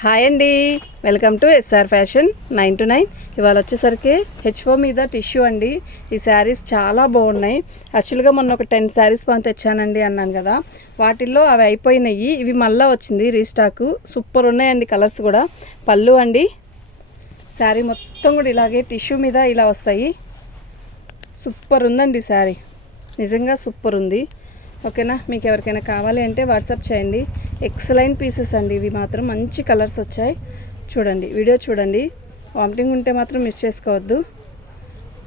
Hi అండి. Welcome to SR fashion nine to nine. ఇవాళ వచ్చేసరికి హెచ్ఓ మీద టిష్యూ అండి. ఈ శారీస్ చాలా బాగున్నాయి. యాక్చువల్గా మొన్న ఒక టెన్ శారీస్ పని తెచ్చానండి అన్నాను కదా. వాటిల్లో అవి అయిపోయినాయి. ఇవి మళ్ళీ వచ్చింది రీస్టాక్. సూపర్ ఉన్నాయండి కలర్స్ కూడా. పళ్ళు అండి. శారీ మొత్తం కూడా ఇలాగే టిష్యూ మీద ఇలా వస్తాయి. సూపర్ ఉందండి శారీ. నిజంగా సూపర్ ఉంది. ఓకేనా? మీకు ఎవరికైనా కావాలి అంటే వాట్సాప్ చేయండి. ఎక్సలైన్ పీసెస్ అండి. ఇవి మాత్రం మంచి కలర్స్ వచ్చాయి. చూడండి. వీడియో చూడండి. వామిటింగ్ ఉంటే మాత్రం మిస్ చేసుకోవద్దు.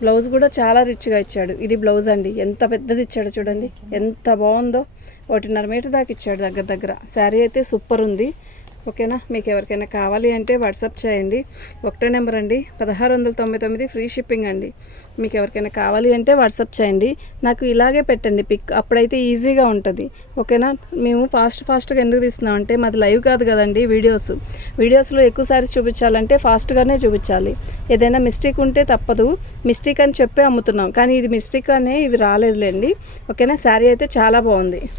బ్లౌజ్ కూడా చాలా రిచ్గా ఇచ్చాడు. ఇది బ్లౌజ్ అండి. ఎంత పెద్దది ఇచ్చాడు చూడండి. ఎంత బాగుందో. ఒకటిన్నర మీటర్ దాకా ఇచ్చాడు దగ్గర దగ్గర. శారీ అయితే సూపర్ ఉంది. ఓకేనా? మీకు ఎవరికైనా కావాలి అంటే వాట్సాప్ చేయండి. ఒకటే నెంబర్ అండి. పదహారు వందల తొంభై తొమ్మిది ఫ్రీ షిప్పింగ్ అండి. మీకు ఎవరికైనా కావాలి అంటే వాట్సాప్ చేయండి. నాకు ఇలాగే పెట్టండి పిక్. అప్పుడైతే ఈజీగా ఉంటుంది. ఓకేనా? మేము ఫాస్ట్ ఫాస్ట్గా ఎందుకు తీస్తున్నాం అంటే మాది లైవ్ కాదు కదండి వీడియోస్. వీడియోస్లో ఎక్కువ సారీస్ చూపించాలంటే ఫాస్ట్గానే చూపించాలి. ఏదైనా మిస్టేక్ ఉంటే తప్పదు. మిస్టేక్ అని చెప్పి అమ్ముతున్నాం. కానీ ఇది మిస్టేక్ అనే ఇవి రాలేదులేండి. ఓకేనా? శారీ అయితే చాలా బాగుంది.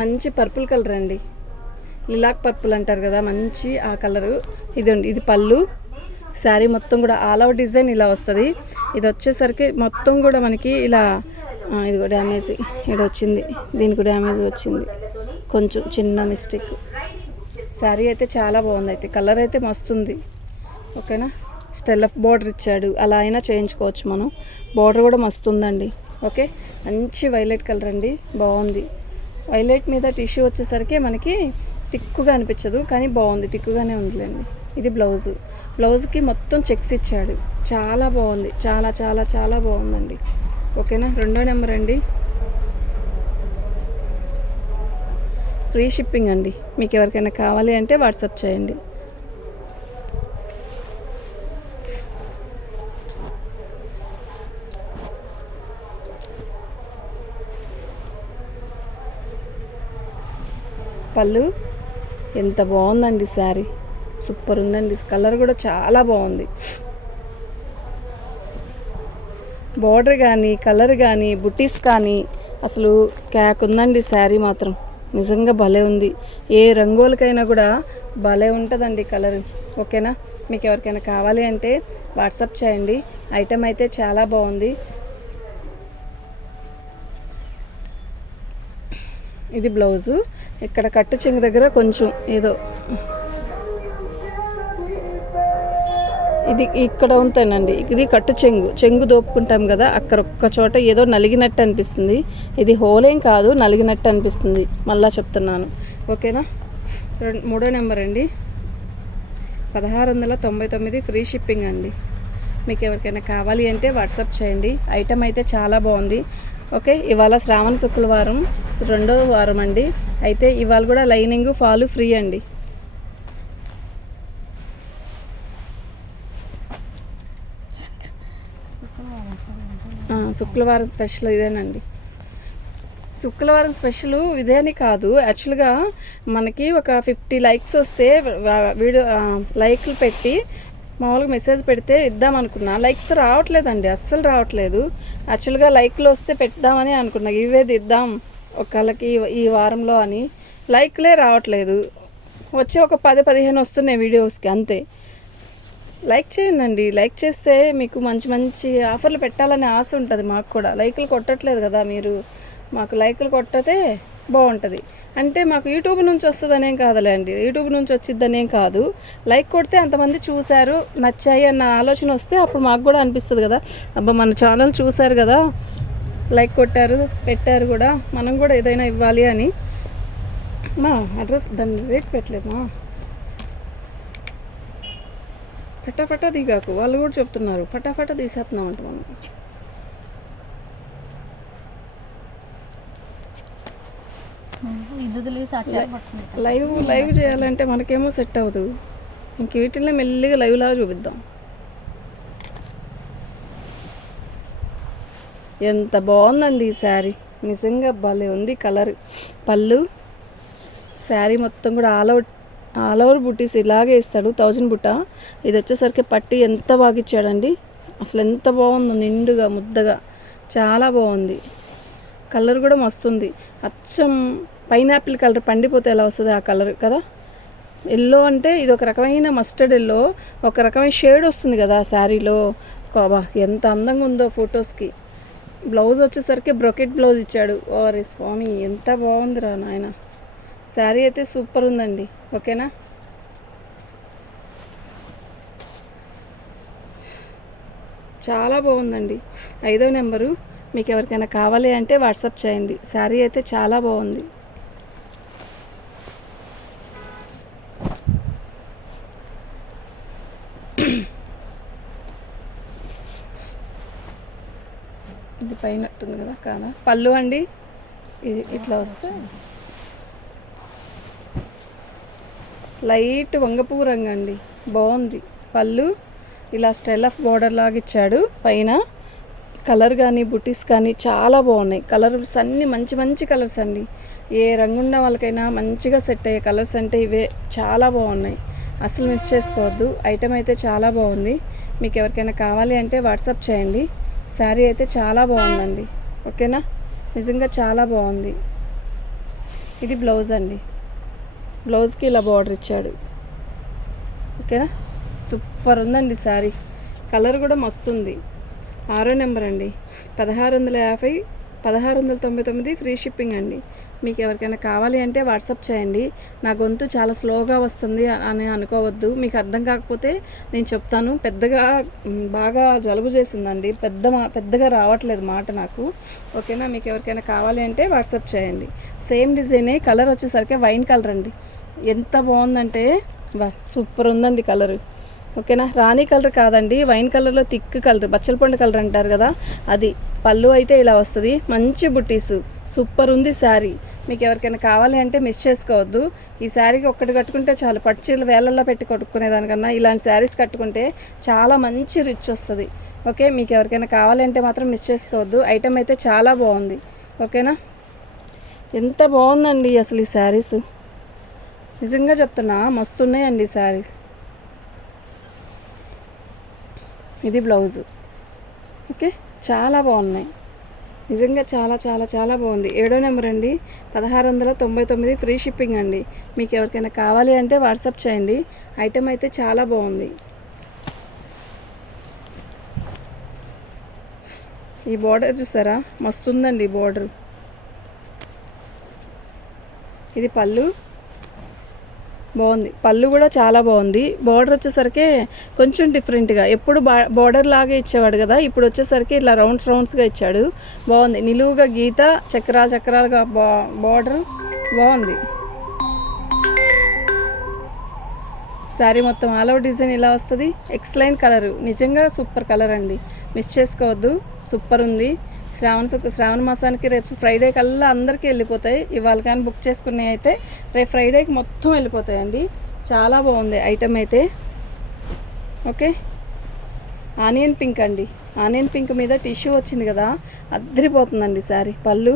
మంచి పర్పుల్ కలర్ అండి. లిలాక్ పర్పుల్ అంటారు కదా మంచి ఆ కలరు. ఇదండి ఇది పళ్ళు. శారీ మొత్తం కూడా ఆల్ అవుట్ డిజైన్ ఇలా వస్తుంది. ఇది వచ్చేసరికి మొత్తం కూడా మనకి ఇలా ఇదిగో డ్యామేజ్ ఇక్కడ వచ్చింది. దీనికి డ్యామేజ్ వచ్చింది. కొంచెం చిన్న మిస్టేక్. శారీ అయితే చాలా బాగుంది. అయితే కలర్ అయితే మస్తుంది ఓకేనా? స్టెల్లఫ్ బార్డర్ ఇచ్చాడు. అలా అయినా చేయించుకోవచ్చు మనం. బార్డర్ కూడా మస్తు ఉందండి. ఓకే? మంచి వైలెట్ కలర్ అండి. బాగుంది. వైలెట్ మీద టిష్యూ వచ్చేసరికి మనకి టిక్కుగా అనిపించదు కానీ బాగుంది టిక్కుగానే ఉందిలేండి. ఇది బ్లౌజ్. బ్లౌజ్కి మొత్తం చెక్స్ ఇచ్చాడు. చాలా బాగుంది. చాలా చాలా చాలా బాగుందండి. ఓకేనా? రెండో నెంబర్ అండి. ఫ్రీ షిప్పింగ్ అండి. మీకు ఎవరికైనా కావాలి అంటే వాట్సాప్ చేయండి. పళ్ళు ఎంత బాగుందండి శారీ. సూపర్ ఉందండి. కలర్ కూడా చాలా బాగుంది. బార్డర్ కానీ కలర్ కానీ బుటీస్ కానీ అసలు క్యాక్ ఉందండి శారీ మాత్రం. నిజంగా భలే ఉంది. ఏ రంగులకైనా కూడా భలే ఉంటుందండి కలర్. ఓకేనా? మీకు ఎవరికైనా కావాలి అంటే వాట్సాప్ చేయండి. ఐటెం అయితే చాలా బాగుంది. ఇది బ్లౌజు. ఇక్కడ కట్టు చెంగు దగ్గర కొంచెం ఏదో ఇది ఇక్కడ ఉంటానండి. ఇది కట్టు చెంగు. చెంగు దోపుకుంటాం కదా అక్కడ ఒక్క చోట ఏదో నలిగినట్టు అనిపిస్తుంది. ఇది హోలేం కాదు నలిగినట్టు అనిపిస్తుంది. మళ్ళా చెప్తున్నాను. ఓకేనా? మూడో నెంబర్ అండి. పదహారు వందల తొంభై తొమ్మిది ఫ్రీ షిప్పింగ్ అండి. మీకు ఎవరికైనా కావాలి అంటే వాట్సాప్ చేయండి. ఐటమ్ అయితే చాలా బాగుంది. ఓకే ఇవాళ శ్రావణ శుక్రవారం రెండో వారం అండి. అయితే ఇవాళ కూడా లైనింగ్ ఫాలు ఫ్రీ అండి. శుక్రవారం స్పెషల్ ఇదేనండి. శుక్రవారం స్పెషల్ ఇదేని కాదు. యాక్చువల్గా మనకి ఒక ఫిఫ్టీ లైక్స్ వస్తే వీడియో లైక్లు పెట్టి మామూలుగా మెసేజ్ పెడితే ఇద్దాం అనుకున్నా. లైక్స్ రావట్లేదండి అస్సలు రావట్లేదు. యాక్చువల్గా లైక్లు వస్తే పెడదామని అనుకున్నా. ఇవేది ఇద్దాం ఒకళ్ళకి ఈ- వారంలో అని. లైక్లే రావట్లేదు. వచ్చే ఒక పది పదిహేను వస్తున్నాయి వీడియోస్కి అంతే. లైక్ చేయండి లైక్ చేస్తే మీకు మంచి మంచి ఆఫర్లు పెట్టాలనే ఆశ ఉంటుంది మాకు కూడా. లైకులు కొట్టట్లేదు కదా మీరు. మాకు లైకులు కొట్టతే బాగుంటుంది. అంటే మాకు యూట్యూబ్ నుంచి వస్తుందనేం కాదులేండి. యూట్యూబ్ నుంచి వచ్చిద్దనేం కాదు. లైక్ కొడితే అంతమంది చూశారు నచ్చాయి అన్న ఆలోచన వస్తే అప్పుడు మాకు కూడా అనిపిస్తుంది కదా. అబ్బా మన ఛానల్ చూశారు కదా. లైక్ కొట్టారు పెట్టారు కూడా. మనం కూడా ఏదైనా ఇవ్వాలి అని. మా అడ్రస్ దాన్ని రేట్ పెట్టలేదు మా. ఫటాఫటా దిగాకు. వాళ్ళు కూడా చెప్తున్నారు ఫటాఫటా తీసేస్తున్నాం అంట మనం లైవ్ లైవ్ చేయాలంటే మనకేమో సెట్ అవ్వదు. ఇంక వీటిల్లో మెల్లిగా లైవ్ లాగా చూపిద్దాం. ఎంత బాగుందండి ఈ శారీ. నిజంగా భలే ఉంది కలర్. పళ్ళు శారీ మొత్తం కూడా ఆల్ అవుట్ ఆల్ ఓవర్ బుట్టీస్ ఇలాగే ఇస్తాడు థౌజండ్ బుట్ట ఇది వచ్చేసరికి పట్టి ఎంత బాగా ఇచ్చాడండి. అసలు ఎంత బాగుందో నిండుగా ముద్దగా. చాలా బాగుంది. కలర్ కూడా మస్తుంది. అచ్చం పైనాపిల్ కలర్ పండిపోతే ఎలా వస్తుంది ఆ కలర్ కదా? ఎల్లో అంటే ఇది ఒక రకమైన మస్టర్డ్ ఎల్లో ఒక రకమైన షేడ్ వస్తుంది కదా శారీలో. బాబా ఎంత అందంగా ఉందో ఫొటోస్కి. బ్లౌజ్ వచ్చేసరికి బ్రొకెట్ బ్లౌజ్ ఇచ్చాడు. ఓరే స్వామి ఎంత బాగుందిరా నాయన. శారీ అయితే సూపర్ ఉందండి. ఓకేనా? చాలా బాగుందండి. ఐదో నెంబరు. మీకు ఎవరికైనా కావాలి అంటే వాట్సాప్ చేయండి. శారీ అయితే చాలా బాగుంది. ఇది పైన ఉంటుంది కదా కాదా? పళ్ళు అండి. ఇది ఇట్లా వస్తే. లైట్ వంగపు రంగు అండి. బాగుంది. పళ్ళు ఇలా స్టైల్ ఆఫ్ బోర్డర్ లాగా ఇచ్చాడు. పైన కలర్ కానీ బుటీస్ కానీ చాలా బాగున్నాయి. కలర్స్ అన్నీ మంచి మంచి కలర్స్ అండి. ఏ రంగున్న వాళ్ళకైనా మంచిగా సెట్ అయ్యే కలర్స్ అంటే ఇవే చాలా బాగున్నాయి. అసలు మిస్ చేసుకోవద్దు. ఐటెం అయితే చాలా బాగుంది. మీకు ఎవరికైనా కావాలి అంటే వాట్సాప్ చేయండి. శారీ అయితే చాలా బాగుందండి. ఓకేనా? నిజంగా చాలా బాగుంది. ఇది బ్లౌజ్ అండి. బ్లౌజ్కి ఇలా బార్డర్ ఇచ్చాడు. ఓకేనా? సూపర్ ఉందండి శారీ. కలర్ కూడా మస్తుంది. ఆరో నెంబర్ అండి. పదహారు వందల యాభై పదహారు వందల తొంభై తొమ్మిది ఫ్రీ షిప్పింగ్ అండి. మీకు ఎవరికైనా కావాలి అంటే వాట్సాప్ చేయండి. నా గొంతు చాలా స్లోగా వస్తుంది అని అనుకోవద్దు. మీకు అర్థం కాకపోతే నేను చెప్తాను. పెద్దగా బాగా జలుబు చేసిందండి. పెద్ద మా పెద్దగా రావట్లేదు మాట నాకు. ఓకేనా? మీకు ఎవరికైనా కావాలి అంటే వాట్సాప్ చేయండి. సేమ్ డిజైనే కలర్ వచ్చేసరికి వైన్ కలర్ అండి. ఎంత బాగుందంటే సూపర్ ఉందండి కలరు. ఓకేనా? రాణి కలర్ కాదండి. వైన్ కలర్లో థిక్ కలర్ బచ్చలపండు కలర్ అంటారు కదా అది. పళ్ళు అయితే ఇలా వస్తుంది. మంచి బుట్టీసు సూపర్ ఉంది శారీ. మీకు ఎవరికైనా కావాలి అంటే మిస్ చేసుకోవద్దు. ఈ శారీకి ఒక్కటి కట్టుకుంటే చాలు పట్టుచీరలు వేలల్లో పెట్టి కొట్టుకునేదానికన్నా ఇలాంటి శారీస్ కట్టుకుంటే చాలా మంచి రిచ్ వస్తుంది. ఓకే? మీకు ఎవరికైనా కావాలంటే మాత్రం మిస్ చేసుకోవద్దు. ఐటెం అయితే చాలా బాగుంది. ఓకేనా? ఎంత బాగుందండి అసలు ఈ శారీస్. నిజంగా చెప్తున్నా మస్తు ఉన్నాయండి ఈ శారీస్. ఇది బ్లౌజు. ఓకే? చాలా బాగున్నాయి. నిజంగా చాలా చాలా చాలా బాగుంది. ఏడో నెంబర్ అండి. పదహారు వందల తొంభై తొమ్మిది ఫ్రీ షిప్పింగ్ అండి. మీకు ఎవరికైనా కావాలి అంటే వాట్సాప్ చేయండి. ఐటెం అయితే చాలా బాగుంది. ఈ బార్డర్ చూసారా? మస్తు ఉందండి బార్డర్. ఇది పళ్ళు. బాగుంది. పళ్ళు కూడా చాలా బాగుంది. బార్డర్ వచ్చేసరికి కొంచెం డిఫరెంట్గా ఎప్పుడు బా బార్డర్ లాగా ఇచ్చేవాడు కదా. ఇప్పుడు వచ్చేసరికి ఇట్లా రౌండ్స్ రౌండ్స్గా ఇచ్చాడు. బాగుంది. నిలువుగా గీత చక్రాలు చక్రాలుగా బా బార్డర్ బాగుంది. శారీ మొత్తం ఆల్ ఓవర్ డిజైన్ ఇలా వస్తుంది? ఎక్స్లైన్ కలరు నిజంగా సూపర్ కలర్ అండి. మిస్ చేసుకోవద్దు. సూపర్ ఉంది. శ్రావణ శుక్ర శ్రావణ మాసానికి రేపు ఫ్రైడే కల్లా అందరికీ వెళ్ళిపోతాయి. ఇవాళ కానీ బుక్ చేసుకునే అయితే రేపు ఫ్రైడేకి మొత్తం వెళ్ళిపోతాయండి. చాలా బాగుంది ఐటమ్ అయితే. ఓకే ఆనియన్ పింక్ అండి. ఆనియన్ పింక్ మీద టిష్యూ వచ్చింది కదా అద్దరిపోతుందండి శారీ. పళ్ళు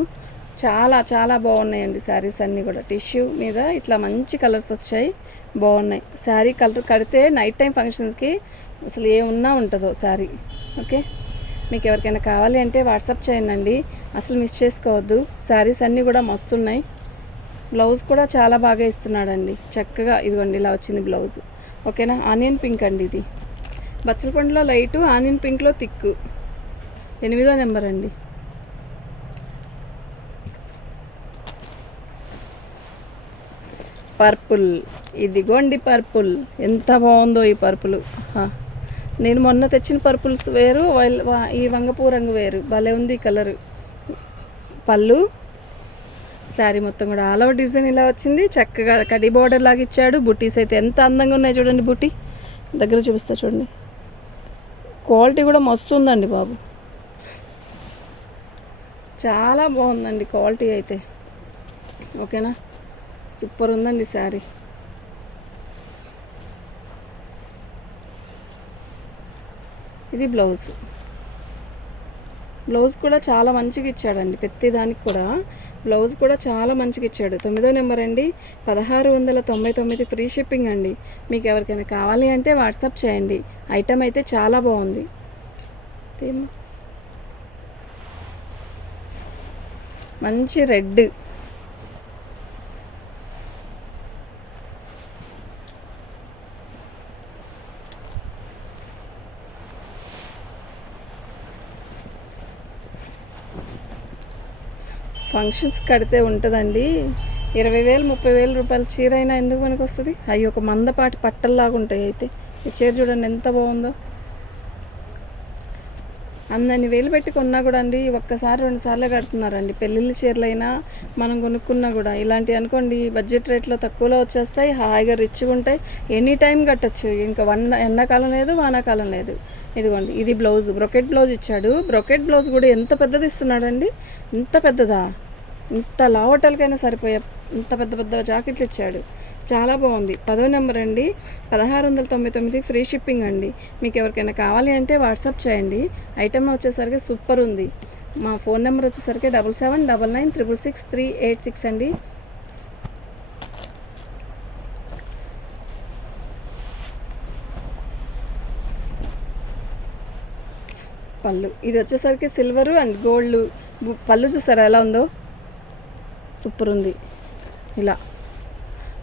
చాలా చాలా బాగున్నాయండి శారీస్ అన్నీ కూడా. టిష్యూ మీద ఇట్లా మంచి కలర్స్ వచ్చాయి. బాగున్నాయి. శారీ కలర్ కడితే నైట్ టైం ఫంక్షన్స్కి అసలు ఏమున్నా ఉంటుందో శారీ. ఓకే మీకు ఎవరికైనా కావాలి అంటే వాట్సాప్ చేయండి అసలు మిస్ చేసుకోవద్దు. శారీస్ అన్నీ కూడా మస్తున్నాయి. బ్లౌజ్ కూడా చాలా బాగా ఇస్తున్నాడండి. చక్కగా ఇదిగోండి ఇలా వచ్చింది బ్లౌజ్. ఓకేనా? ఆనియన్ పింక్ అండి ఇది. బచ్చలపండులో లైటు ఆనియన్ పింక్లో తిక్కు. ఎనిమిదో నెంబర్ అండి. పర్పుల్. ఇదిగోండి పర్పుల్. ఎంత బాగుందో ఈ పర్పుల్. నేను మొన్న తెచ్చిన పర్పుల్స్ వేరు వైల్- ఈ వంగపూ రంగు వేరు. భలే ఉంది కలరు. పళ్ళు శారీ మొత్తం కూడా. ఆల్ ఓవర్ డిజైన్ ఇలా వచ్చింది. చక్కగా కడి బోర్డర్ లాగా ఇచ్చాడు. బుటీస్ అయితే ఎంత అందంగా ఉన్నాయి చూడండి బుటీ. దగ్గర చూపిస్తా చూడండి. క్వాలిటీ కూడా మస్తు ఉందండి బాబు. చాలా బాగుందండి క్వాలిటీ అయితే. ఓకేనా? సూపర్ ఉందండి శారీ. ఇది బ్లౌజ్. బ్లౌజ్ కూడా చాలా మంచిగా ఇచ్చాడండి ప్రతి దానికి కూడా. బ్లౌజ్ కూడా చాలా మంచిగా ఇచ్చాడు. తొమ్మిదో నెంబర్ అండి పదహారు వందల తొంభై తొమ్మిది ఫ్రీ షిప్పింగ్ అండి. మీకు ఎవరికైనా కావాలి అంటే వాట్సాప్ చేయండి. ఐటమ్ అయితే చాలా బాగుంది. మంచి రెడ్. ఫంక్షన్స్ కడితే ఉంటుందండి. ఇరవై వేలు ముప్పై వేల రూపాయల చీర అయినా ఎందుకు మనకు వస్తుంది అవి ఒక మందపాటి పట్టల్లాగా ఉంటాయి అయితే. ఈ చీర చూడండి ఎంత బాగుందో. అన్నన్ని వేలు పెట్టి కొన్నా కూడా అండి ఒక్కసారి రెండు సార్లు కడుతున్నారండి. పెళ్ళిళ్ళ చీరలైనా మనం కొనుక్కున్నా కూడా. ఇలాంటివి అనుకోండి బడ్జెట్ రేట్లో తక్కువలో వచ్చేస్తాయి హాయిగా రిచ్గా ఉంటాయి. ఎనీ టైం కట్టచ్చు. ఇంకా వన్ ఎండాకాలం లేదు వానాకాలం లేదు. ఇదిగోండి ఇది బ్లౌజ్. బ్రొకెట్ బ్లౌజ్ ఇచ్చాడు. బ్రొకెట్ బ్లౌజ్ కూడా ఎంత పెద్దది ఇస్తున్నాడండి? ఇంత పెద్దదా? ఇంత లావటలకైనా సరిపోయే ఇంత పెద్ద పెద్ద జాకెట్లు ఇచ్చాడు. చాలా బాగుంది. పదో నెంబర్ అండి. పదహారు వందల తొంభై తొమ్మిది ఫ్రీ షిప్పింగ్ అండి. మీకు ఎవరికైనా కావాలి అంటే వాట్సాప్ చేయండి. ఐటమ్ వచ్చేసరికి సూపర్ ఉంది. మా ఫోన్ నెంబర్ వచ్చేసరికి double seven double nine triple six three eight six అండి. పళ్ళు. ఇది వచ్చేసరికి సిల్వరు అండ్ గోల్డ్. పళ్ళు చూసారా ఎలా ఉందో? సూపర్ ఉంది. ఇలా.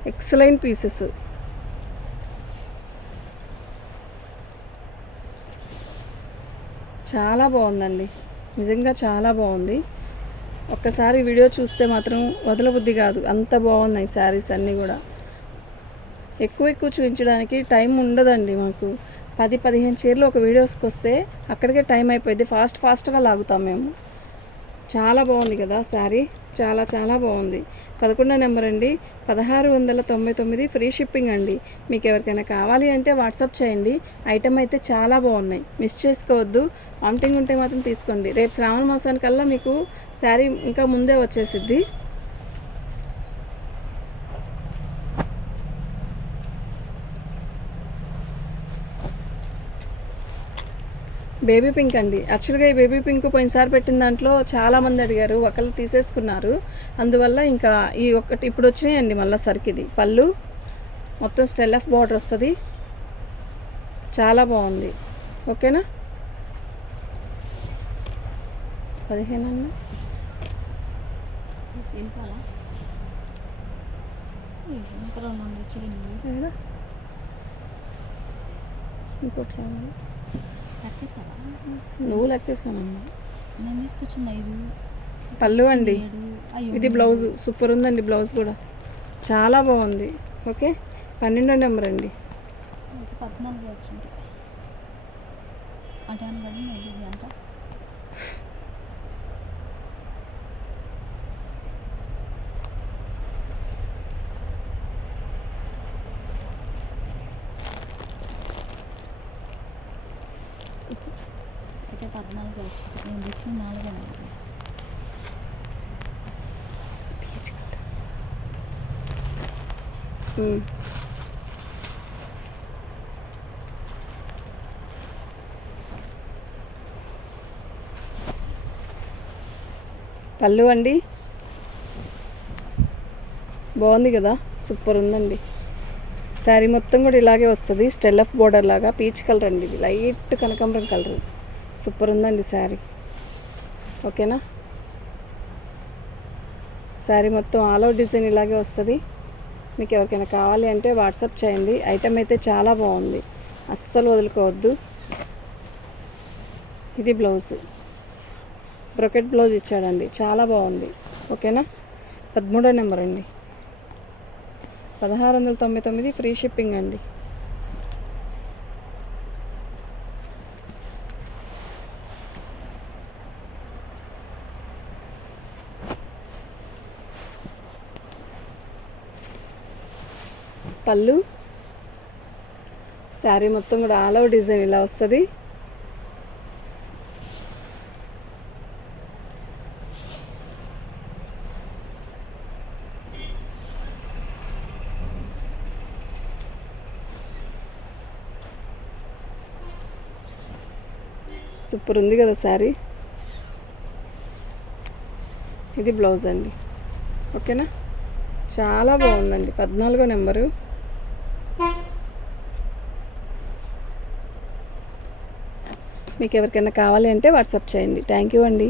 ఎక్సలైన్ పీసెస్ చాలా బాగుందండి. నిజంగా చాలా బాగుంది. ఒక్కసారి వీడియో చూస్తే మాత్రం వదలబుద్ధి కాదు. అంత బాగున్నాయి శారీస్ అన్నీ కూడా. ఎక్కువ ఎక్కువ చూపించడానికి టైం ఉండదండి మాకు. పది పదిహేను చీరలు ఒక వీడియోస్కి వస్తే అక్కడికే టైం అయిపోయింది ఫాస్ట్ ఫాస్ట్గా లాగుతాం మేము. చాలా బాగుంది కదా శారీ. చాలా చాలా బాగుంది. పదకొండో నెంబర్ అండి. పదహారు వందల తొంభై తొమ్మిది ఫ్రీ షిప్పింగ్ అండి. మీకు ఎవరికైనా కావాలి అంటే వాట్సాప్ చేయండి. ఐటమ్ అయితే చాలా బాగున్నాయి. మిస్ చేసుకోవద్దు. వామిటింగ్ ఉంటే మాత్రం తీసుకోండి. రేపు శ్రావణ మాసానికల్లా మీకు శారీ ఇంకా ముందే వచ్చేసిద్ది. బేబీ పింక్ అండి. యాక్చువల్గా ఈ బేబీ పింక్ పోయినసారి పెట్టిన దాంట్లో చాలామంది అడిగారు ఒకళ్ళు తీసేసుకున్నారు. అందువల్ల ఇంకా ఈ ఒక్కటి ఇప్పుడు వచ్చినాయండి మళ్ళీ సరికి ఇది పళ్ళు మొత్తం స్టెల్ ఆఫ్ బార్డర్ వస్తుంది. చాలా బాగుంది. ఓకేనా? పదిహేను అన్న? ఇంకోటి నువ్వు లెక్కేస్తానమ్మా నేను తీసుకొచ్చింది ఐదు. పళ్ళు అండి. ఇది బ్లౌజ్. సూపర్ ఉందండి బ్లౌజ్ కూడా. చాలా బాగుంది. ఓకే? పన్నెండో నెంబర్ అండి. పద్నాలుగు వచ్చింది. అటు పద్నాలుగు వచ్చింది నేను నాలుగు పళ్ళు అండి. బాగుంది కదా సూపర్ ఉందండి. శారీ మొత్తం కూడా ఇలాగే వస్తుంది. స్టెల్ ఆఫ్ బోర్డర్ లాగా. పీచ్ కలర్ అండి ఇది. లైట్ కనకాంబరం కలర్. సూపర్ ఉందండి శారీ. ఓకేనా? శారీ మొత్తం ఆల్ ఓవర్ డిజైన్ ఇలాగే వస్తుంది. మీకు ఎవరికైనా కావాలి అంటే వాట్సాప్ చేయండి. ఐటమ్ అయితే చాలా బాగుంది. అస్సలు వదులుకోవద్దు. ఇది బ్లౌజ్. బ్రొకెట్ బ్లౌజ్ ఇచ్చాడండి. చాలా బాగుంది. ఓకేనా? పదమూడో నెంబర్ అండి. పదహారు వందల తొంభై తొమ్మిది ఫ్రీ షిప్పింగ్ అండి. పళ్ళు శారీ మొత్తం కూడా ఆల్ ఓవర్ డిజైన్ ఇలా వస్తుంది. సూపర్ ఉంది కదా శారీ. ఇది బ్లౌజ్ అండి. ఓకేనా? చాలా బాగుందండి. పద్నాలుగో నెంబరు. మీకు ఎవరికైనా కావాలి అంటే వాట్సాప్ చేయండి. థ్యాంక్ యూ అండి.